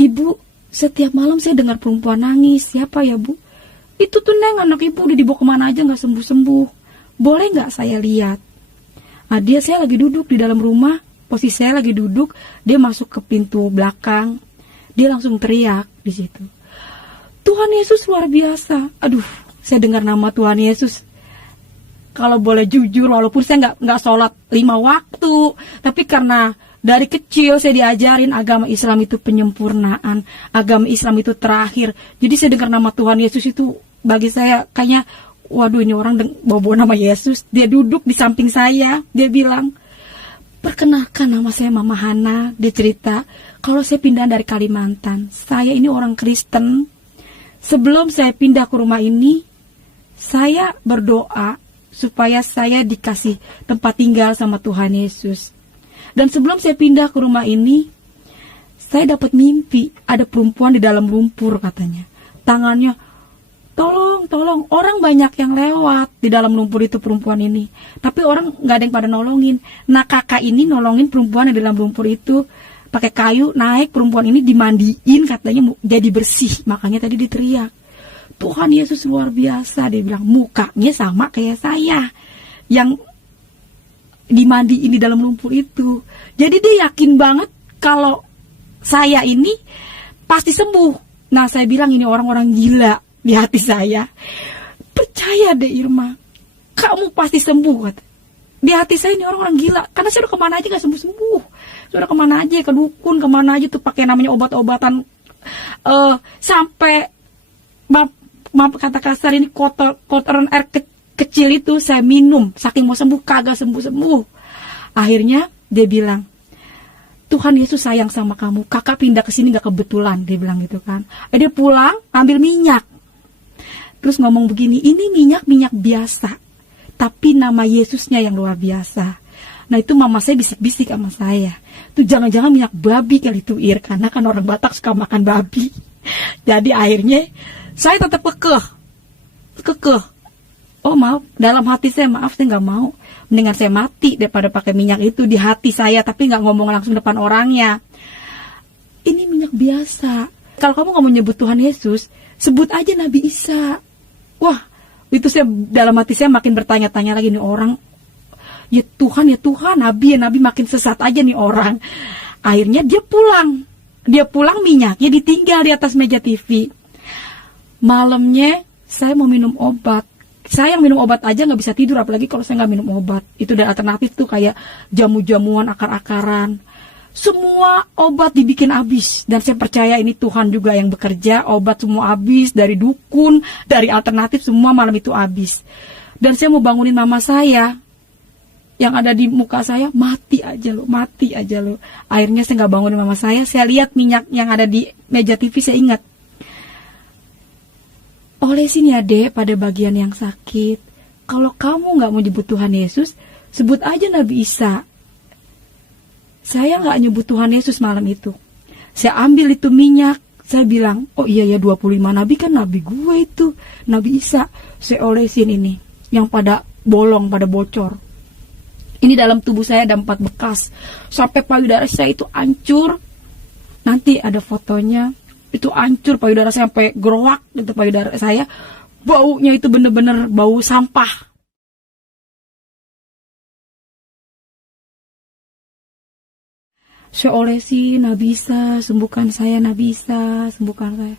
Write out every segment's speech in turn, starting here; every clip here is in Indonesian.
Ibu, setiap malam saya dengar perempuan nangis. Siapa ya, Bu? Itu tuh Neng, anak ibu udah dibawa kemana aja gak sembuh-sembuh. Boleh gak saya lihat? Nah, saya lagi duduk di dalam rumah. Posisi saya lagi duduk. Dia masuk ke pintu belakang. Dia langsung teriak di situ. Tuhan Yesus luar biasa. Aduh, saya dengar nama Tuhan Yesus. Kalau boleh jujur, walaupun saya nggak sholat 5 waktu, tapi karena dari kecil saya diajarin agama Islam itu penyempurnaan, agama Islam itu terakhir. Jadi saya dengar nama Tuhan Yesus itu bagi saya kayaknya, waduh ini orang bawa nama Yesus. Dia duduk di samping saya, dia bilang, perkenalkan nama saya Mama Hana. Dia cerita, kalau saya pindah dari Kalimantan, saya ini orang Kristen. Sebelum saya pindah ke rumah ini, saya berdoa supaya saya dikasih tempat tinggal sama Tuhan Yesus. Dan sebelum saya pindah ke rumah ini, saya dapat mimpi ada perempuan di dalam lumpur katanya. Tangannya, tolong, orang banyak yang lewat di dalam lumpur itu perempuan ini. Tapi orang gak ada yang pada nolongin. Nah kakak ini nolongin perempuan di dalam lumpur itu. Pakai kayu, naik perempuan ini dimandiin katanya jadi bersih. Makanya tadi diteriak. Tuhan Yesus luar biasa, dia bilang mukanya sama kayak saya yang dimandiin di dalam lumpur itu. Jadi dia yakin banget kalau saya ini pasti sembuh. Nah saya bilang ini orang-orang gila di hati saya. Percaya deh Irma, kamu pasti sembuh kata. Di hati saya ini orang-orang gila, karena saya udah kemana aja gak sembuh-sembuh. Saya udah kemana aja, ke dukun, kemana aja tuh pakai namanya obat-obatan. Sampai maaf kata kasar ini kotoran air kecil itu saya minum, saking mau sembuh kagak sembuh-sembuh. Akhirnya dia bilang, Tuhan Yesus sayang sama kamu, kakak pindah ke sini gak kebetulan, dia bilang gitu kan. Dia pulang ambil minyak, terus ngomong begini, ini minyak biasa, tapi nama Yesusnya yang luar biasa. Nah itu mama saya bisik-bisik sama saya, tuh jangan-jangan minyak babi kali itu Ir, karena kan orang Batak suka makan babi. Jadi akhirnya saya tetap kekeh. Oh maaf, dalam hati saya maaf saya nggak mau. Mendingan saya mati daripada pakai minyak itu di hati saya, tapi nggak ngomong langsung depan orangnya. Ini minyak biasa. Kalau kamu nggak mau nyebut Tuhan Yesus, sebut aja Nabi Isa. Wah, itu saya dalam hati saya makin bertanya-tanya lagi nih orang. Ya Tuhan, Nabi makin sesat aja nih orang. Akhirnya dia pulang minyaknya ditinggal di atas meja TV. Malamnya saya mau minum obat. Saya yang minum obat aja gak bisa tidur, apalagi kalau saya gak minum obat. Itu dari alternatif tuh kayak jamu-jamuan, akar-akaran. Semua obat dibikin habis. Dan saya percaya ini Tuhan juga yang bekerja. Obat semua habis, dari dukun, dari alternatif, semua malam itu habis. Dan saya mau bangunin mama saya. Yang ada di muka saya, mati aja lo. Akhirnya saya gak bangunin mama saya lihat minyak yang ada di meja TV, saya ingat. Olesin ya dek pada bagian yang sakit. Kalau kamu gak mau nyebut Tuhan Yesus, sebut aja Nabi Isa. Saya gak nyebut Tuhan Yesus malam itu. Saya ambil itu minyak. Saya bilang, oh iya ya 25 nabi kan nabi gue itu, Nabi Isa. Saya olesin ini, yang pada bolong, pada bocor. Ini dalam tubuh saya ada 4 bekas. Sampai payudara saya itu hancur. Nanti ada fotonya. Itu hancur payudara saya sampai gerowak gitu payudara saya. Baunya itu bener-bener bau sampah. Saya olesi, Nabi Isa, sembuhkan saya Nabi Isa, sembuhkan saya.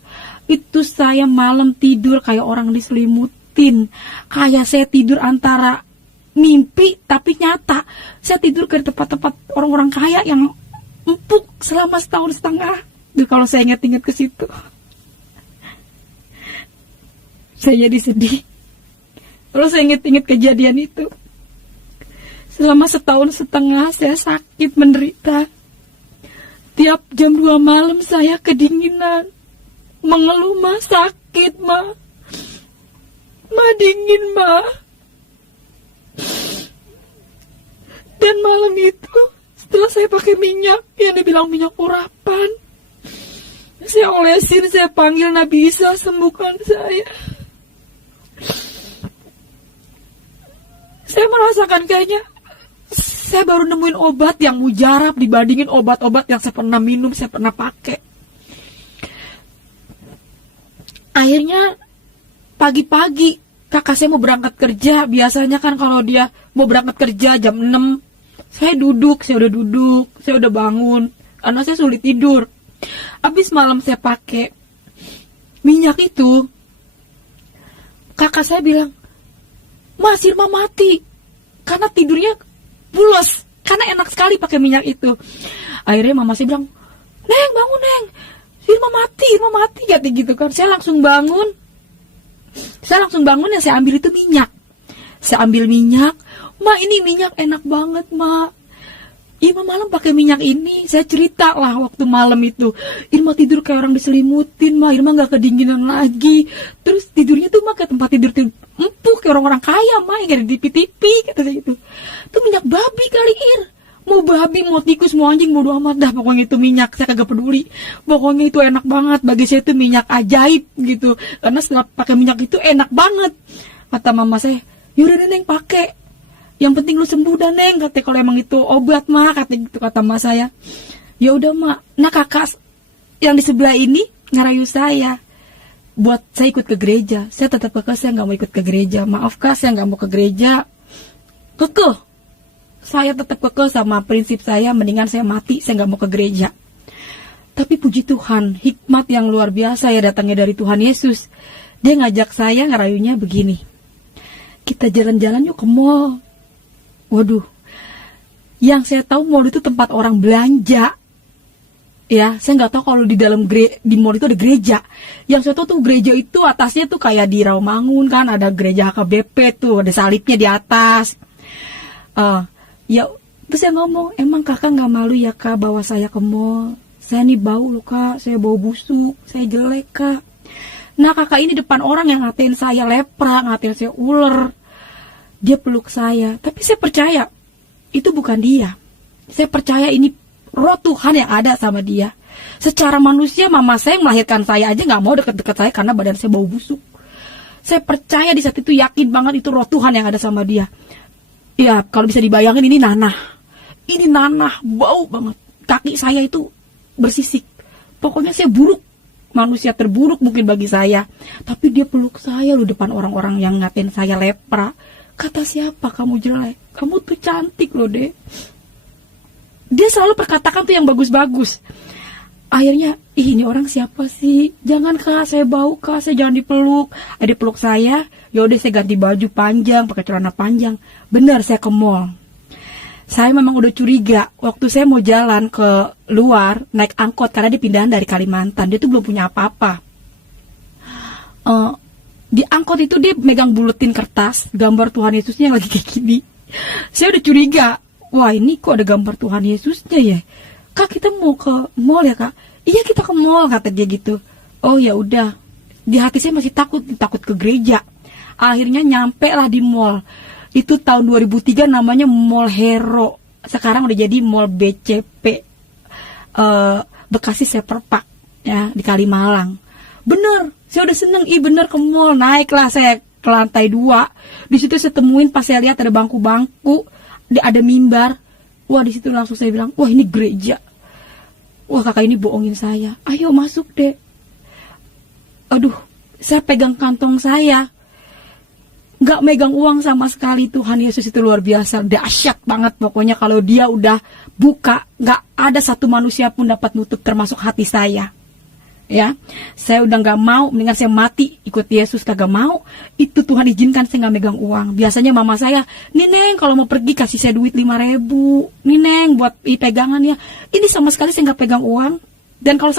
Itu saya malam tidur kayak orang diselimutin. Kayak saya tidur antara mimpi tapi nyata. Saya tidur ke tempat-tempat orang-orang kaya yang empuk selama 1,5 tahun. Duh, kalau saya ingat-ingat ke situ, saya jadi sedih. Kalau saya ingat-ingat kejadian itu, selama 1,5 tahun saya sakit menderita. Tiap jam 2 malam saya kedinginan, mengeluh mah sakit mah dingin mah. Dan malam itu setelah saya pakai minyak yang dibilang minyak urapan, saya olesin, saya panggil Nabi Isa, sembuhkan saya. Saya merasakan kayaknya saya baru nemuin obat yang mujarab dibandingin obat-obat yang saya pernah minum, saya pernah pakai. Akhirnya pagi-pagi kakak saya mau berangkat kerja. Biasanya kan kalau dia mau berangkat kerja jam 6, saya udah bangun karena saya sulit tidur. Habis malam saya pakai minyak itu, kakak saya bilang, "Mas, Irma mati." Karena tidurnya pulas, karena enak sekali pakai minyak itu. Akhirnya mama saya bilang, "Neng, bangun Neng, Irma mati," kata gitu kan. Saya langsung bangun ya, saya ambil itu minyak. Saya ambil minyak, "Ma, ini minyak enak banget, Ma. Irma malam pakai minyak ini." Saya cerita lah waktu malam itu, Irma tidur kayak orang diselimutin, Ma. Irma gak kedinginan lagi. Terus tidurnya tuh, Ma, ke tempat tidur empuk kayak orang-orang kaya, Ma, yang ada di TV, kata saya itu. Itu minyak babi kali, Ir. Mau babi, mau tikus, mau anjing, mau bodo amat dah. Pokoknya itu minyak, saya kagak peduli. Pokoknya itu enak banget. Bagi saya itu minyak ajaib gitu. Karena setelah pakai minyak itu enak banget. Kata mama saya, "Yaudah deh, Neng, pakai. Yang penting lu sembuh dah, Neng," katanya, "kalau emang itu obat, Ma," kata gitu, kata mas saya. Ya udah, Ma. Nah, kakak yang di sebelah ini ngerayu saya buat saya ikut ke gereja. Saya tetap kekeh, saya nggak mau ikut ke gereja. Maaf Kak, saya nggak mau ke gereja. Kekeh. Saya tetap kekeh sama prinsip saya, mendingan saya mati, saya nggak mau ke gereja. Tapi puji Tuhan, hikmat yang luar biasa ya datangnya dari Tuhan Yesus. Dia ngajak saya, ngerayunya begini, "Kita jalan-jalan yuk ke mall." Waduh, yang saya tahu mall itu tempat orang belanja. Ya, saya nggak tahu kalau di dalam di mall itu ada gereja. Yang saya tahu tuh gereja itu atasnya tuh kayak di Rawamangun kan, ada gereja HKBP tuh, ada salibnya di atas. Ya, terus saya ngomong, "Emang kakak nggak malu ya Kak bawa saya ke mall? Saya nih bau loh Kak, saya bau busuk, saya jelek Kak." Nah, kakak ini depan orang yang ngatain saya lepra, ngatain saya ular. Dia peluk saya, tapi saya percaya itu bukan dia. Saya percaya ini roh Tuhan yang ada sama dia. Secara manusia, mama saya yang melahirkan saya aja nggak mau deket-deket saya karena badan saya bau busuk. Saya percaya di saat itu, yakin banget itu roh Tuhan yang ada sama dia. Ya, kalau bisa dibayangin ini nanah. Ini nanah, bau banget. Kaki saya itu bersisik. Pokoknya saya buruk. Manusia terburuk mungkin bagi saya. Tapi dia peluk saya loh depan orang-orang yang ngatain saya lepra. Kata, "Siapa kamu jelek? Kamu tuh cantik loh, Dek." Dia selalu perkatakan tuh yang bagus-bagus. Akhirnya, ini orang siapa sih? "Jangan Kak, saya bau Kak, saya jangan dipeluk." Dia peluk saya. Yaudah, saya ganti baju panjang, pakai celana panjang. Benar, saya ke mall. Saya memang udah curiga. Waktu saya mau jalan ke luar, naik angkot, karena dia pindahan dari Kalimantan. Dia tuh belum punya apa-apa. Di angkot itu dia megang buletin kertas, gambar Tuhan Yesusnya yang lagi kayak gini. Saya udah curiga. Wah, ini kok ada gambar Tuhan Yesusnya ya? "Kak, kita mau ke mall ya Kak?" "Iya, kita ke mall," kata dia gitu. Oh ya udah. Di hati saya masih takut ke gereja. Akhirnya nyampe lah di mall. Itu tahun 2003, namanya Mall Hero. Sekarang udah jadi Mall BCP, Bekasi Seperpak ya, di Kalimalang. Bener, saya udah seneng. Bener ke mall. Naiklah saya ke lantai 2. Di situ saya temuin, pas saya lihat ada bangku-bangku, ada mimbar. Wah, di situ langsung saya bilang, "Wah, ini gereja." Wah, kakak ini bohongin saya. "Ayo masuk deh." Aduh, saya pegang kantong saya, nggak megang uang sama sekali. Tuhan Yesus itu luar biasa, dahsyat banget. Pokoknya kalau dia udah buka, nggak ada satu manusia pun dapat nutup, termasuk hati saya. Ya, saya udah nggak mau, mendingan saya mati ikut Yesus, kagak mau. Itu Tuhan izinkan saya nggak megang uang. Biasanya mama saya, "Nih Neng, kalau mau pergi kasih saya duit 5.000. Nih Neng, buat pegangan ya." Ini sama sekali saya nggak pegang uang. Dan kalau